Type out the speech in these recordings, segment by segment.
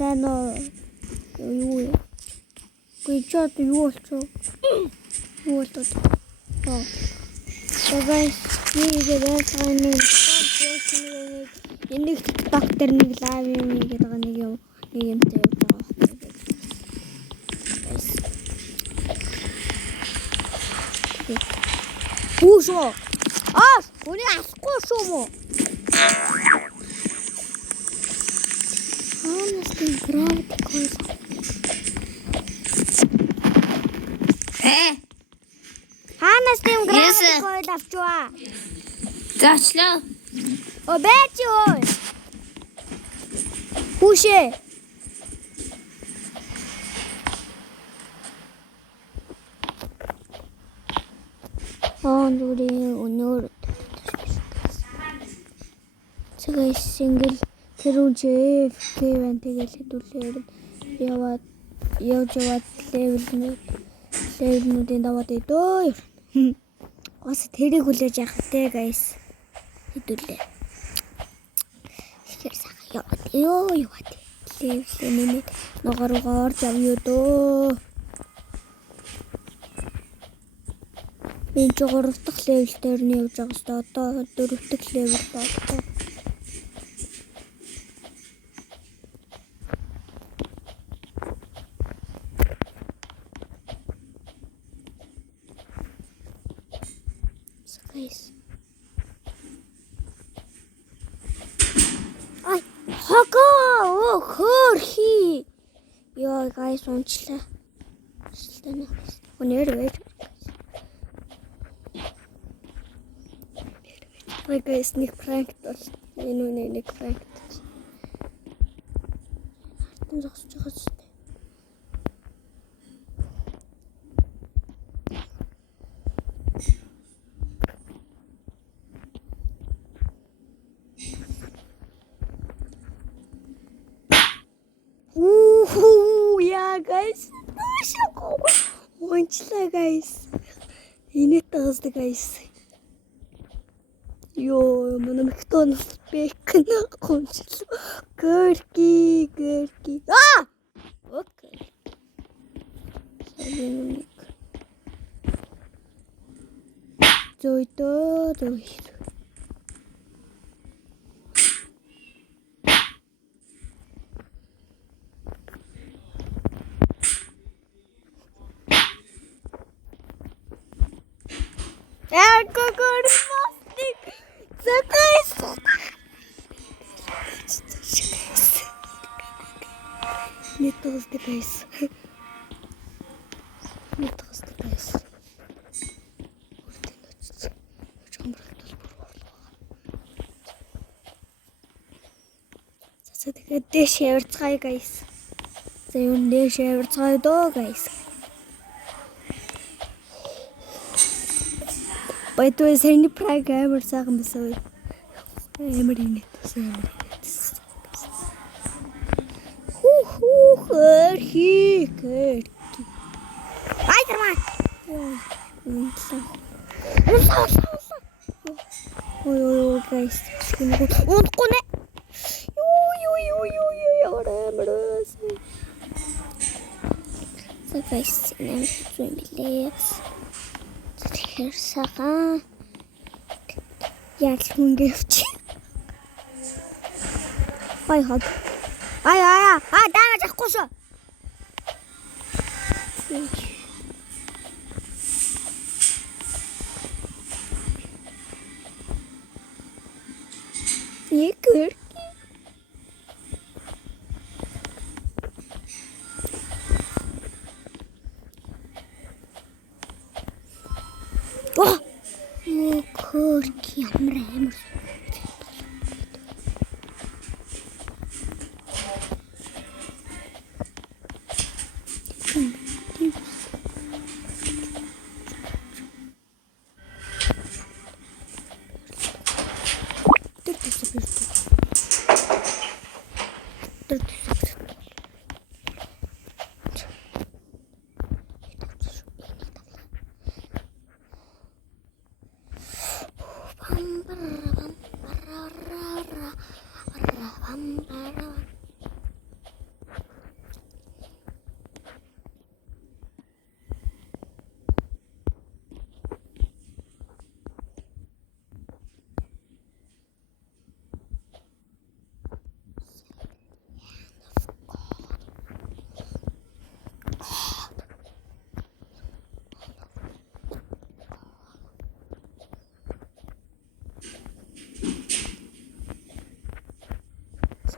сайн уу? Юу вэ? Гүйчод юу болчихв? Юу болоод? Аа. Тэгээс энийг TikTok дээр нэг лайв юм хийгээд байгаа нэг юмтай явж байгаа байхгүй. Үушоо. Гүний асахгүй шүү мө. Honestly, gravity coil. Honestly, gravity coil авчваа. Зачлаа. Бэч юу? Хүшээ. Өнөөдөр цагаан single тэрүүжээ фэвэн тэгэл хэдүүлээр яваад левелнүүдийн даваад идөө. Гос тэрийг хүлээж явах те guys. Хэдүүлээ. Тэгэхээр сага яваад левелнээ ногоороо орж авъя дөө. Энд 3 дахь левел дээр нь явж байгаа хэвээр одоо 4 дахь левел боллоо. Guys. Ай, хагоо хөрхи. Яа guys унчлаа. Өнөр вэж. Guys, нэг prank бол энэ нэг prank. Хартан зогсож байгаа ч. Yeah guys. Унчлаа guys. Энэ тасдаг guys. Йоо, манай Макдоналдс бэкон гончлоо. Гөрки. Окей. Зойдоо. Не толстый гайс. Тэгээд дэш яварцгаая гайс. За юу дэш яварцгаая дөө гайс. Байтуй саяны праг амар сайхан байсан. Амар инээд сайн. Хөрхи. Ай тэрмаа. Ой guys. Унтахгүй нэ. Ямарс. За guys, энэ зүүн билээс. Тэгэхээр сахан. Яаж хүнгэвч. Ай хаг. Дамаж ахгүй шүү. Никер. Корки амрэмэр.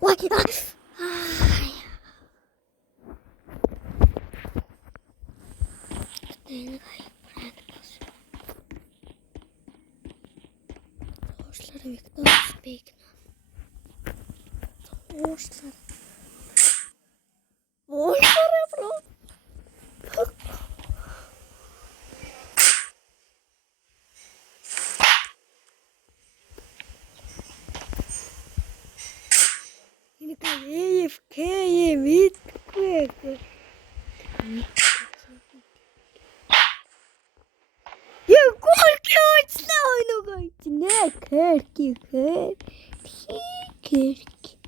Ой. Энэ уушлаар Виктор спик. Уушлаар. Уушлаар бро. Энэ КФК мэдгүй. Я горький очень не керки.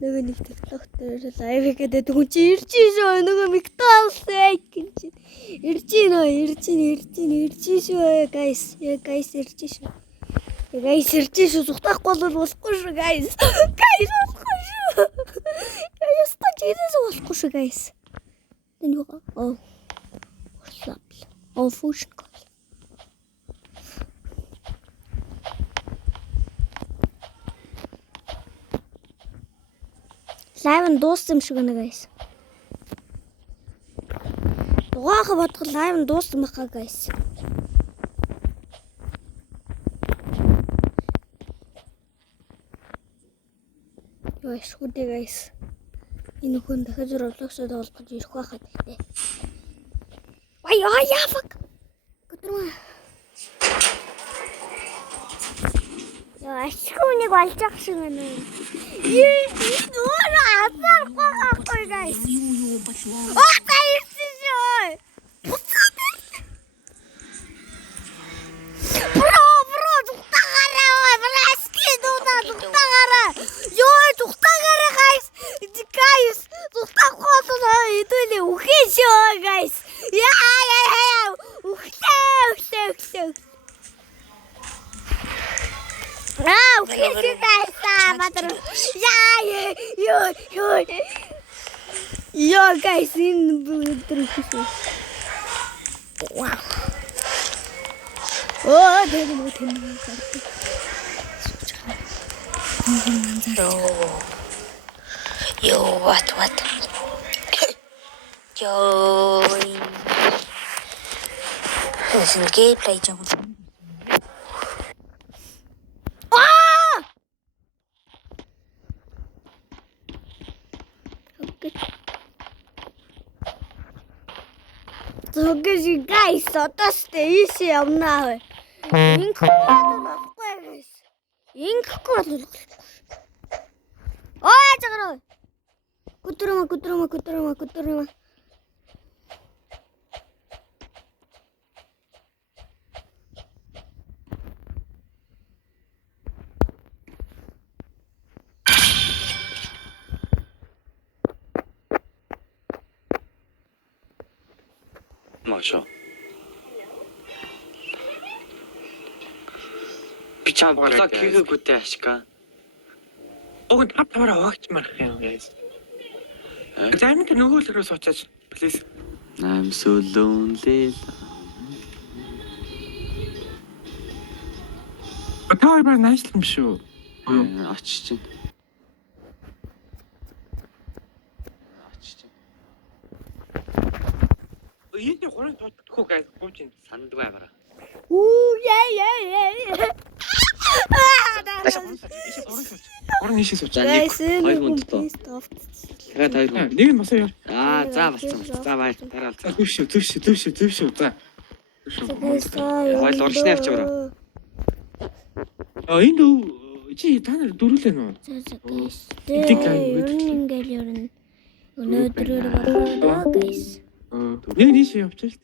Нөгөө нэг TikTok дээр лайв хийгээд хүн чи ирж шүү. Нөгөө McDonald's гэж ирж шүү. Guys ирж шүү. Guys ирж шүү. Зүхтахгүй бол болохгүй шүү guys. Guys болохгүй шүү. Guys тачидээс болохгүй шүү guys. Энэ юу? Фушка. Лайв нь дууссан юм шиг байна guys. Дугааха бодох лайв нь дууссан байхаа guys. Яа шүдэ guys. Энэ хүн дахиад Roblox-д олгож ирэх байхаа гэхдээ. Яа fuck. Гүтрмэ. Яа ашгүй болж ах шиг байна. Нуура асархгүй guys. Юу бочлоо. Тайсчихээ. Бро зүгтагаараа бласки дуудаа зүгтагаараа. Ёо зүгтагаараа guys. Guys зүгтахгүй хэдүүлээ үхээшөө guys. Яа. Үхээ. Okay, guys, Yo, guys, in the wow. Oh, Yo, what? Yo. Listen, gameplay jump. So guys, одоо stage явнаа. Инхгүй бол. Ой, чагараа. Гүтрэмэ. 맞아. Би чам блок хийгээгүй ашка. Уг нь тавтаараа огч марах юм guys. Замд нөгөө л рүү суучаач please. I'm so lonely. Атаа ба найслам шүү. Очиж чинь. Энд хорон тоодохгүй guys гооч юм Сандгүй амараа. Yeah. Хорон нийшээ сууч. Guys, Хоёр хүндлөө. Тэгээд хоёр хүн. Нэг нь босоо яа. За болсон. За баяр. Дараа алцгаа. Төвшөө. За. Хойл уршны авч өгөрөө. Энд чи та нар дөрүүлээ нөө. Guys. Ингээл ерөн өнөөдрөөр болоо guys. Нэг нийшээ явчих.